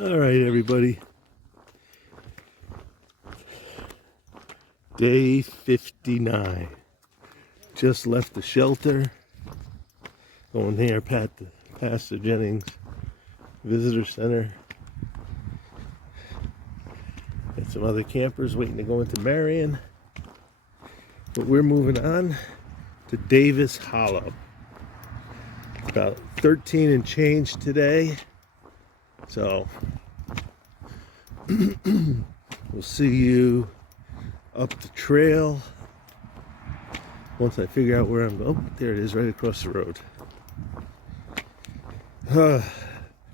All right, everybody. Day 59. Just left the shelter. Going here past the Jennings Visitor Center. Got some other campers waiting to go into Marion. But we're moving on to Davis Hollow. About 13 and change today. So we'll see you up the trail once I figure out where I'm going. Oh, there it is, right across the road.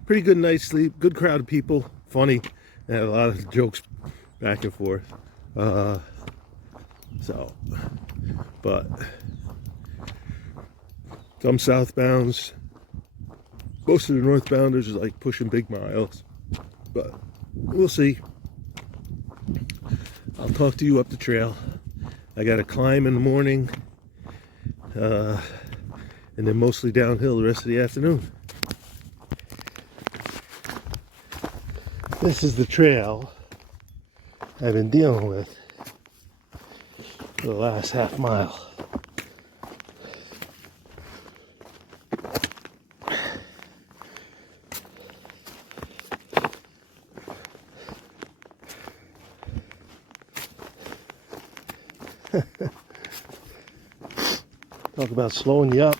Pretty good night's sleep. Good crowd of people. Funny. And a lot of jokes back and forth. But some southbounds. Most of the northbounders are like pushing big miles. But we'll see. I'll talk to you up the trail. I got to climb in the morning. And then mostly downhill the rest of the afternoon. This is the trail I've been dealing with for the last half mile. Talk about slowing you up,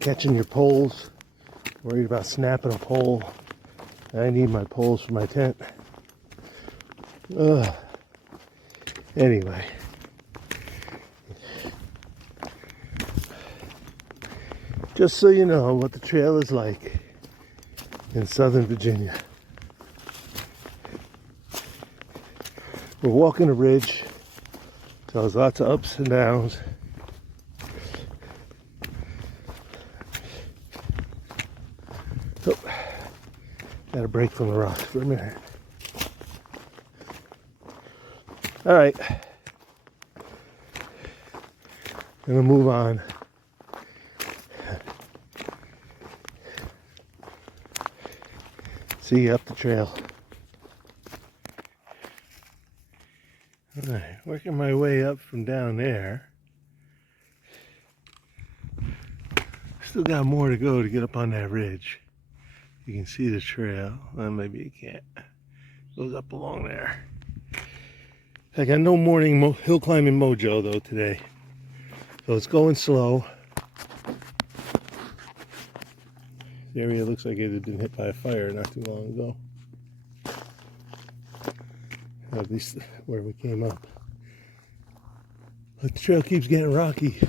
catching your poles, worried about snapping a pole. I need my poles for my tent. Anyway. Just so you know what the trail is like in Southern Virginia. We're walking a ridge, so there's lots of ups and downs. Oh, got a break from the rocks for a minute. All right, gonna move on. See you up the trail. All right, working my way up from down there. Still got more to go to get up on that ridge. You can see the trail. Well, maybe you can't. Goes up along there. I got no morning hill climbing mojo though today. So it's going slow. The area looks like it had been hit by a fire not too long ago. At least where we came up. But the trail keeps getting rocky.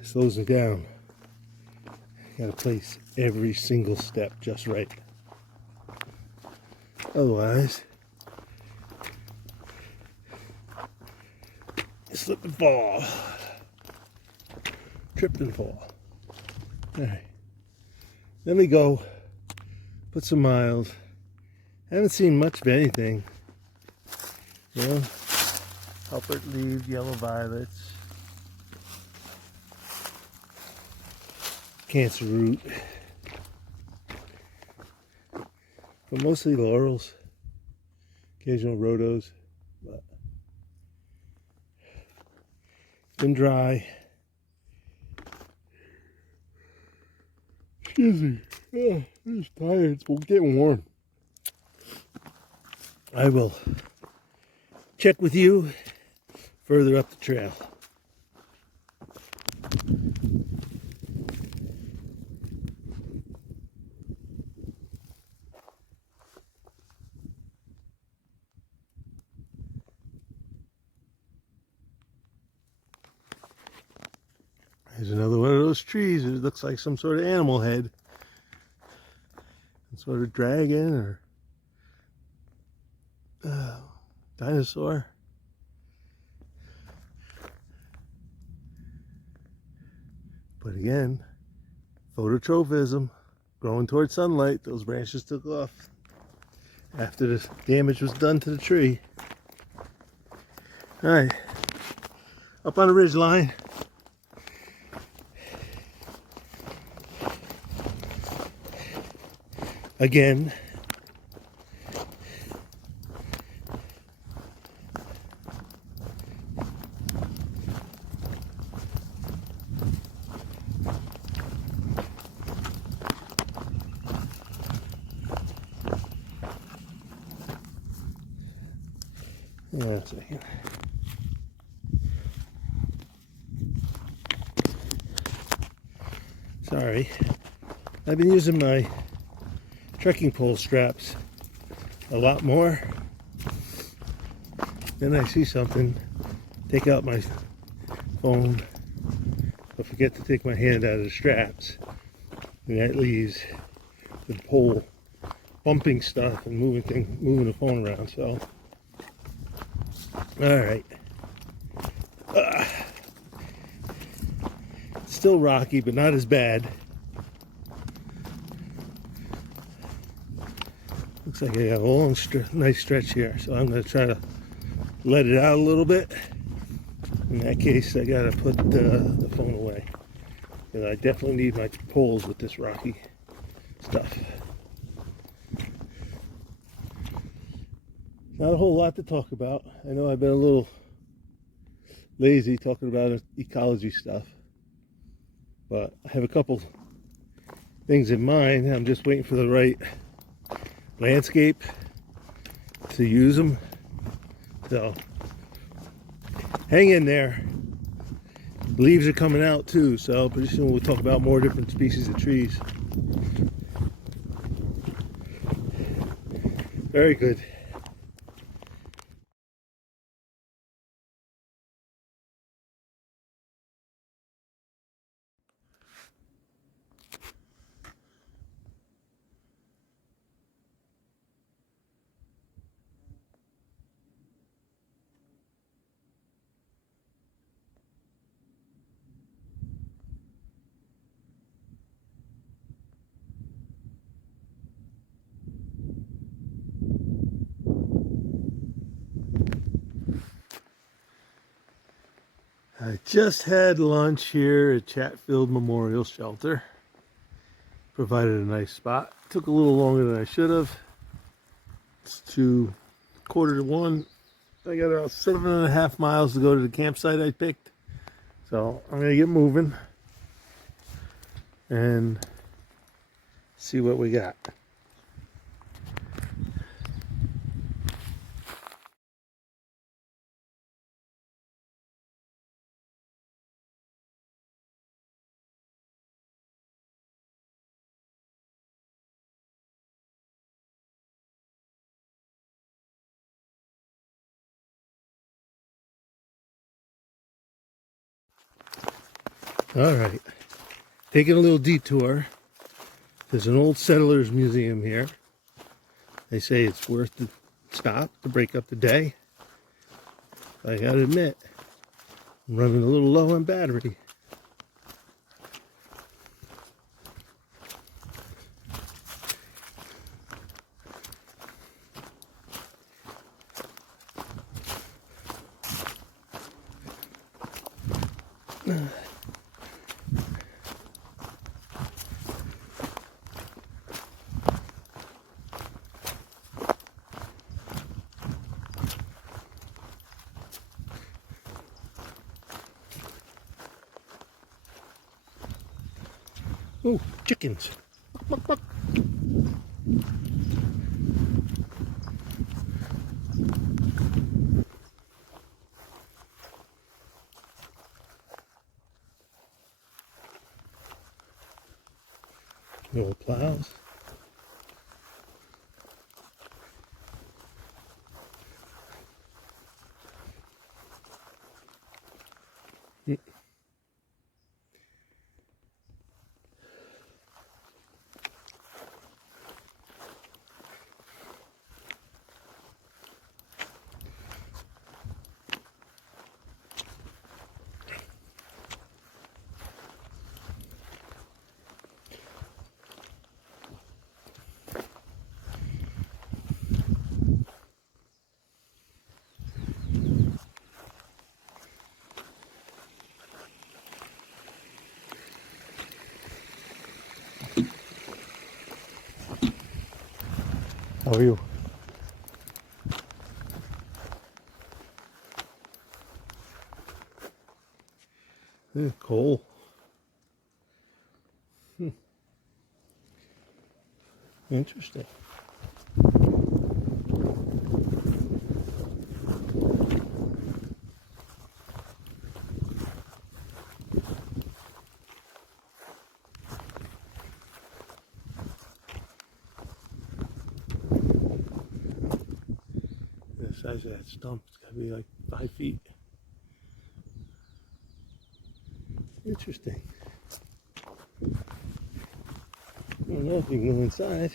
It slows me down. Gotta place every single step just right. Otherwise, you slip and fall. Trip and fall. Alright. Let me go. Put some miles. I haven't seen much of anything. You know, Alpert leaves, yellow violets, cancer root, but mostly laurels, occasional rhodos. But it's been dry. Excuse me. Oh, I'm just tired. It's getting warm. I will check with you further up the trail. There's another one of those trees. It looks like some sort of animal head. Some sort of dragon or dinosaur. But again, phototrophism, growing towards sunlight. Those branches took off after the damage was done to the tree. All right, up on the ridge line. again. Wait a second. Sorry. I've been using my trekking pole straps a lot more. Then I see something, take out my phone, but forget to take my hand out of the straps. And that leaves the pole bumping stuff and moving the phone around. So, all right. Still rocky, but not as bad. Looks like I got a long, nice stretch here, so I'm going to try to let it out a little bit. In that case, I got to put the phone away. And I definitely need my poles with this rocky stuff. Not a whole lot to talk about. I know I've been a little lazy talking about ecology stuff, but I have a couple things in mind. I'm just waiting for the right landscape to use them. So hang in there. Leaves are coming out too, so pretty soon we'll talk about more different species of trees. Very good. I just had lunch here at Chatfield Memorial Shelter. Provided a nice spot. Took a little longer than I should have. It's 1:45. I got about 7.5 miles to go to the campsite I picked. So I'm gonna get moving and see what we got. All right, taking a little detour. There's an old settlers museum here. They say it's worth the stop to break up the day. I gotta admit, I'm running a little low on battery. Oh, chickens. Buck, buck, buck. Little plows. How are you? Coal. Interesting. The size of that stump, it's gotta be like 5 feet. Interesting. I don't know if you can go inside.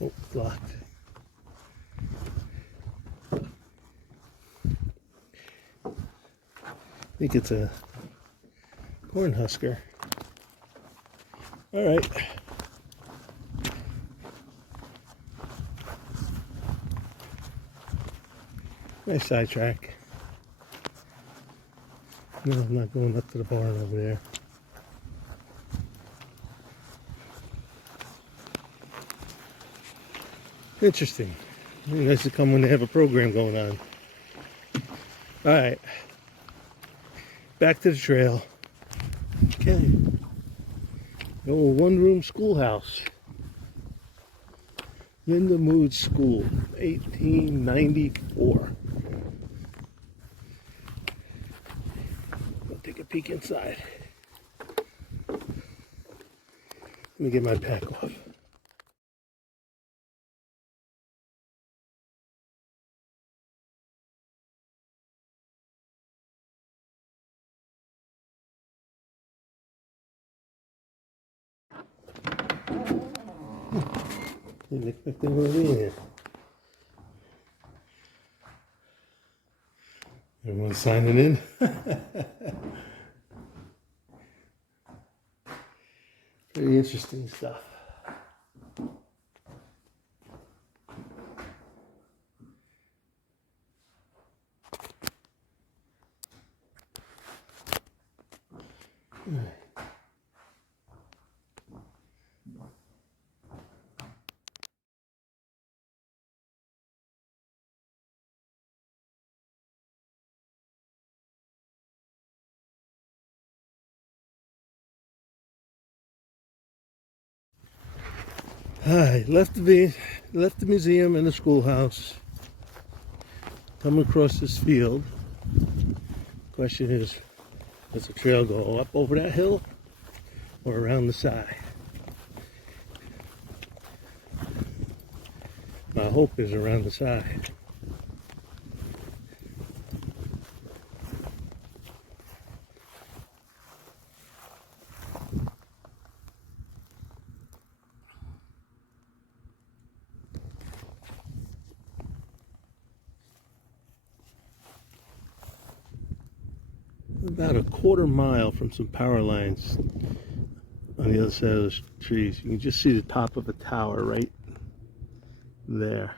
Oh, it's locked. I think it's a corn husker. All right. Nice sidetrack. No, I'm not going up to the barn over there. Interesting. Really nice to come when they have a program going on. All right. Back to the trail. Okay. The old one-room schoolhouse. Linda Mood School, 1894. I'll take a peek inside. Let me get my pack off. Didn't expect them to be in here. Everyone's signing in. Pretty interesting stuff. I left the museum and the schoolhouse. Come across this field. Question is, does the trail go up over that hill or around the side? My hope is around the side. About a quarter mile from some power lines on the other side of the trees. You can just see the top of a tower right there.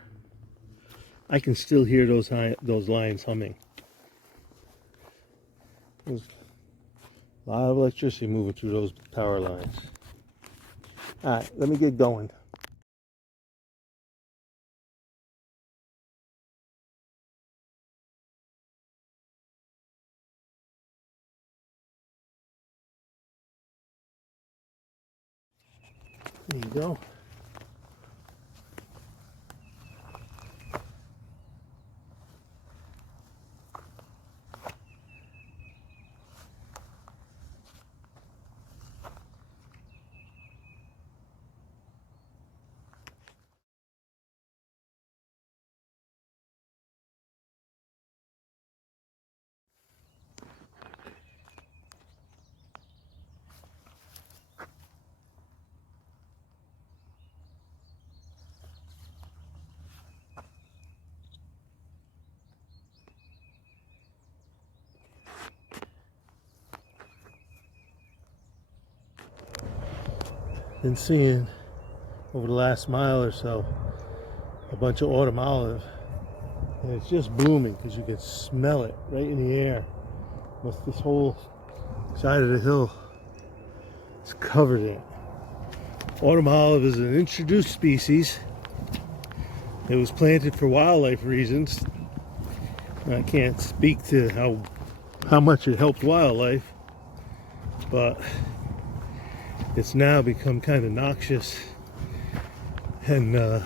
I can still hear those lines humming. There's a lot of electricity moving through those power lines. All right, let me get going. There you go. Been seeing over the last mile or so a bunch of autumn olive, and it's just blooming because you can smell it right in the air. This whole side of the hill is covered in it. Autumn olive is an introduced species. It was planted for wildlife reasons. I can't speak to how much it helped wildlife, but it's now become kind of noxious and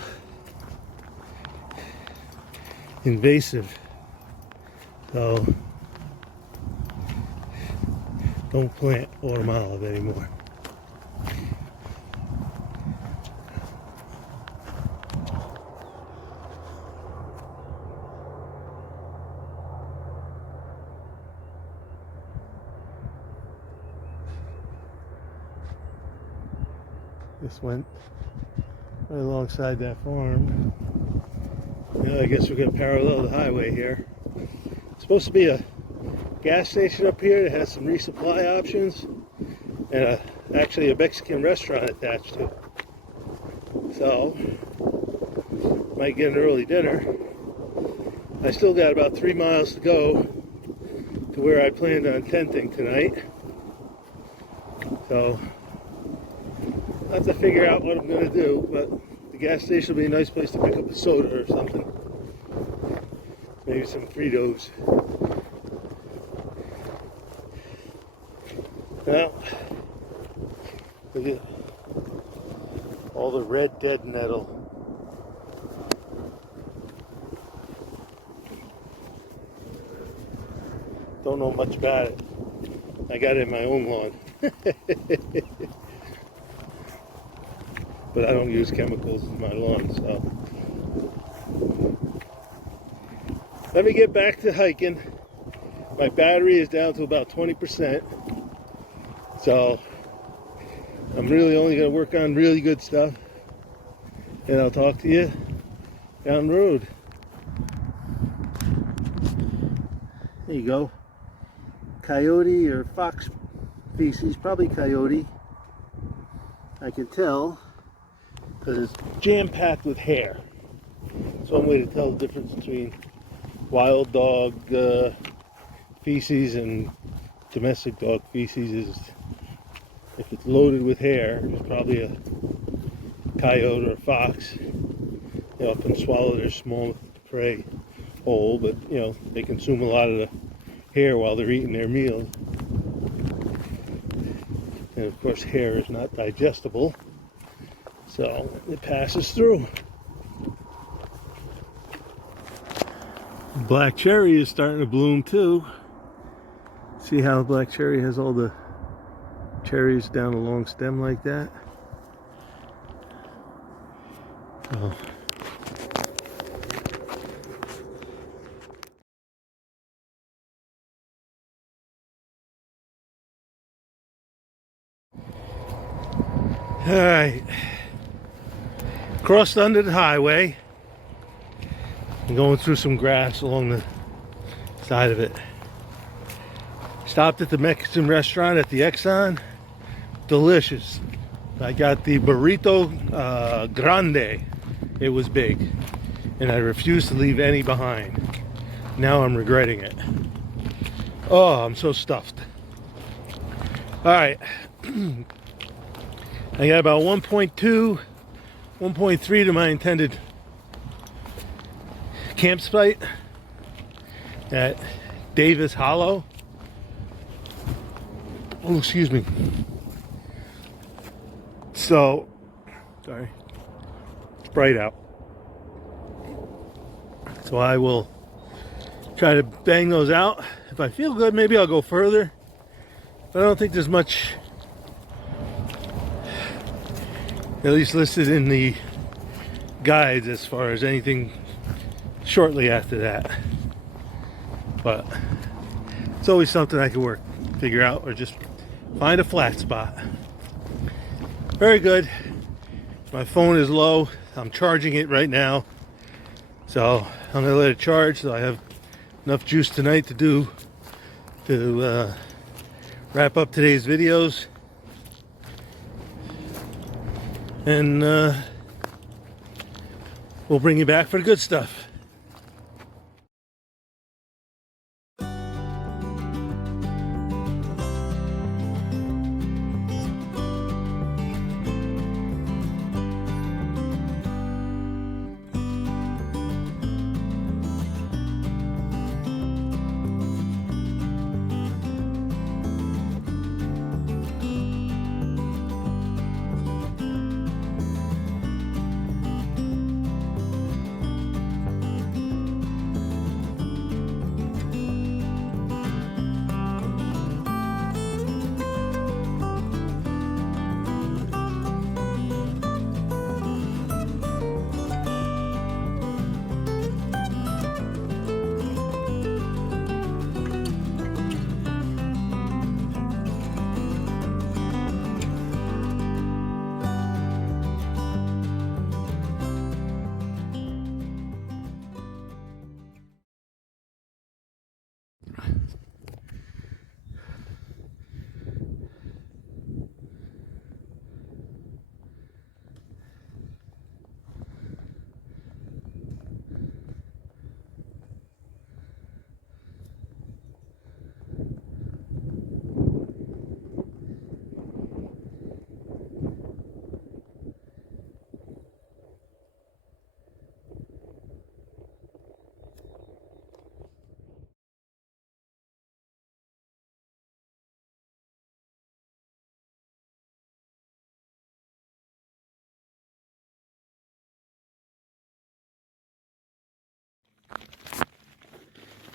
invasive. So don't plant autumn olive anymore. This went right alongside that farm. I guess we're going to parallel the highway here. It's supposed to be a gas station up here that has some resupply options and actually a Mexican restaurant attached to it. So, might get an early dinner. I still got about 3 miles to go to where I planned on tenting tonight. So, I'll have to figure out what I'm going to do, but the gas station will be a nice place to pick up a soda or something. Maybe some Fritos. Now, look at all the red dead nettle. Don't know much about it. I got it in my own lawn. But I don't use chemicals in my lawn, so. Let me get back to hiking. My battery is down to about 20%. So, I'm really only going to work on really good stuff. And I'll talk to you down the road. There you go. Coyote or fox feces, probably coyote. I can tell because it's jam-packed with hair. So one way to tell the difference between wild dog feces and domestic dog feces is if it's loaded with hair, it's probably a coyote or a fox. They often swallow their small prey whole, but you know, they consume a lot of the hair while they're eating their meal. And of course hair is not digestible, so it passes through. Black cherry is starting to bloom too. See how black cherry has all the cherries down a long stem like that? Oh. All right, crossed under the highway and going through some grass along the side of it. Stopped at the Mexican restaurant at the Exxon. Delicious. I got the burrito grande. It was big, and I refused to leave any behind. Now I'm regretting it. Oh, I'm so stuffed. All right. I got about 1.2, 1.3 to my intended campsite at Davis Hollow. Oh, excuse me. So, sorry, it's bright out. So I will try to bang those out. If I feel good, maybe I'll go further. But I don't think there's much, at least listed in the guides, as far as anything shortly after that. But it's always something I can figure out, or just find a flat spot. Very good. My phone is low. I'm charging it right now. So I'm gonna let it charge so I have enough juice tonight to wrap up today's videos. And we'll bring you back for the good stuff.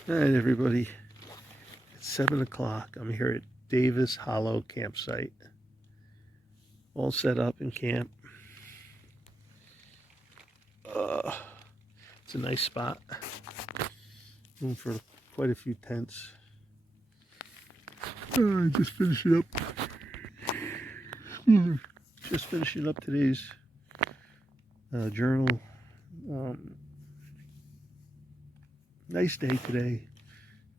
All right, everybody. It's 7 o'clock. I'm here at Davis Hollow campsite. All set up in camp. It's a nice spot. Room for quite a few tents. Just finishing up. Just finishing up today's journal. Nice day today.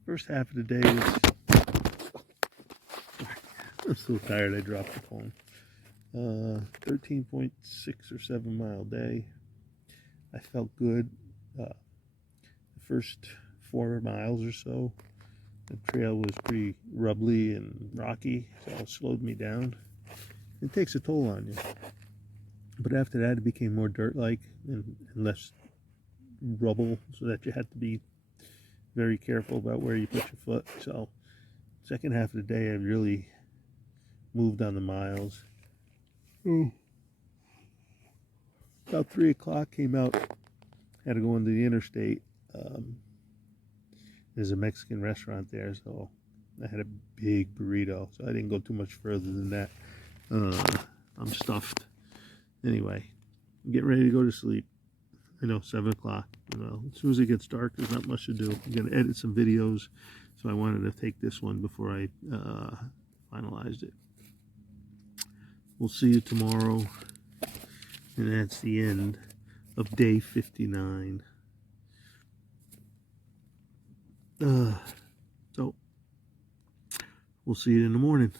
First half of the day was... I'm so tired I dropped the phone. 13.6 or 7 mile day. I felt good. The first 4 miles or so, the trail was pretty rubbly and rocky, so it slowed me down. It takes a toll on you. But after that, it became more dirt-like and less rubble, so that you had to be very careful about where you put your foot. So second half of the day, I really moved on the miles. About 3 o'clock, came out, had to go into the interstate. There's a Mexican restaurant there, so I had a big burrito, so I didn't go too much further than that. I'm stuffed. Anyway, I'm getting ready to go to sleep. I know, 7 o'clock. Well, as soon as it gets dark, there's not much to do. I'm going to edit some videos, so I wanted to take this one before I finalized it. We'll see you tomorrow, and that's the end of day 59. So, we'll see you in the morning.